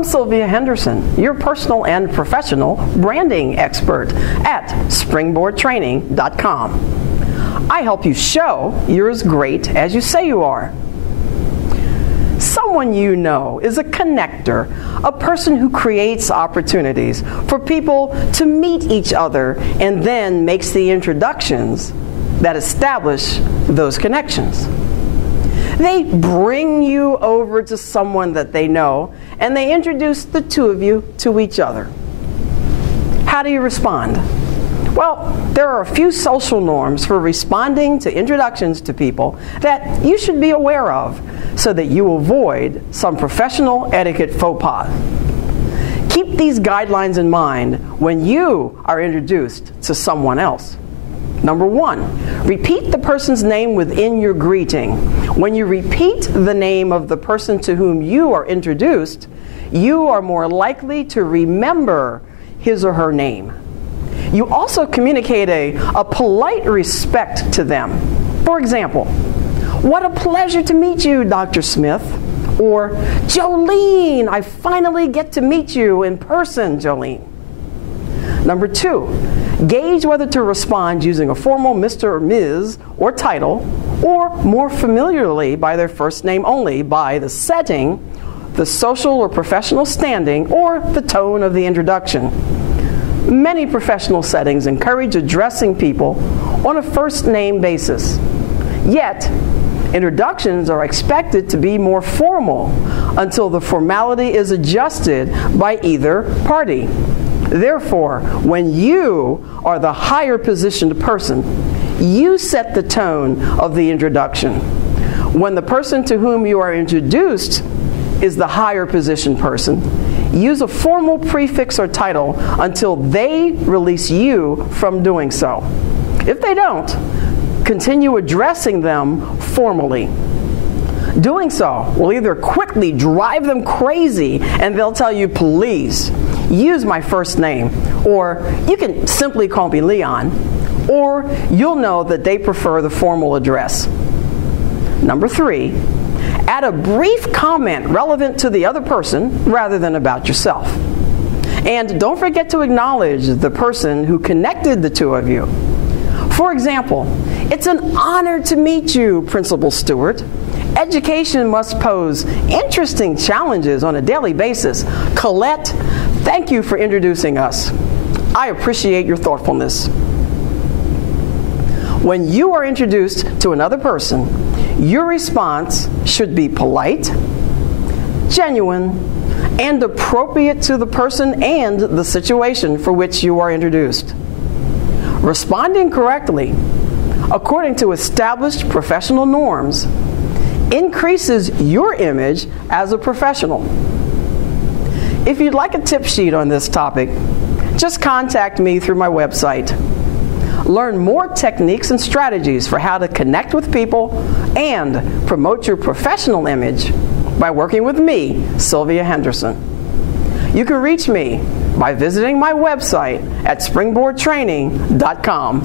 I'm Sylvia Henderson, your personal and professional branding expert at springboardtraining.com. I help you show you're as great as you say you are. Someone you know is a connector, a person who creates opportunities for people to meet each other and then makes the introductions that establish those connections. They bring you over to someone that they know, and they introduce the two of you to each other. How do you respond? Well, there are a few social norms for responding to introductions to people that you should be aware of so that you avoid some professional etiquette faux pas. Keep these guidelines in mind when you are introduced to someone else. Number 1, repeat the person's name within your greeting. When you repeat the name of the person to whom you are introduced, you are more likely to remember his or her name. You also communicate a polite respect to them. For example, "What a pleasure to meet you, Dr. Smith." Or, "Jolene, I finally get to meet you in person, Jolene." Number 2, gauge whether to respond using a formal Mr. or Ms. or title, or more familiarly by their first name only by the setting, the social or professional standing, or the tone of the introduction. Many professional settings encourage addressing people on a first name basis. Yet, introductions are expected to be more formal until the formality is adjusted by either party. Therefore, when you are the higher positioned person, you set the tone of the introduction. When the person to whom you are introduced is the higher positioned person, use a formal prefix or title until they release you from doing so. If they don't, continue addressing them formally. Doing so will either quickly drive them crazy and they'll tell you, "Please, use my first name," or "You can simply call me Leon," or you'll know that they prefer the formal address. Number 3, add a brief comment relevant to the other person rather than about yourself. And don't forget to acknowledge the person who connected the two of you. For example, "It's an honor to meet you, Principal Stewart. Education must pose interesting challenges on a daily basis. Colette, thank you for introducing us. I appreciate your thoughtfulness." When you are introduced to another person, your response should be polite, genuine, and appropriate to the person and the situation for which you are introduced. Responding correctly, according to established professional norms, increases your image as a professional. If you'd like a tip sheet on this topic, just contact me through my website. Learn more techniques and strategies for how to connect with people and promote your professional image by working with me, Sylvia Henderson. You can reach me by visiting my website at springboardtraining.com.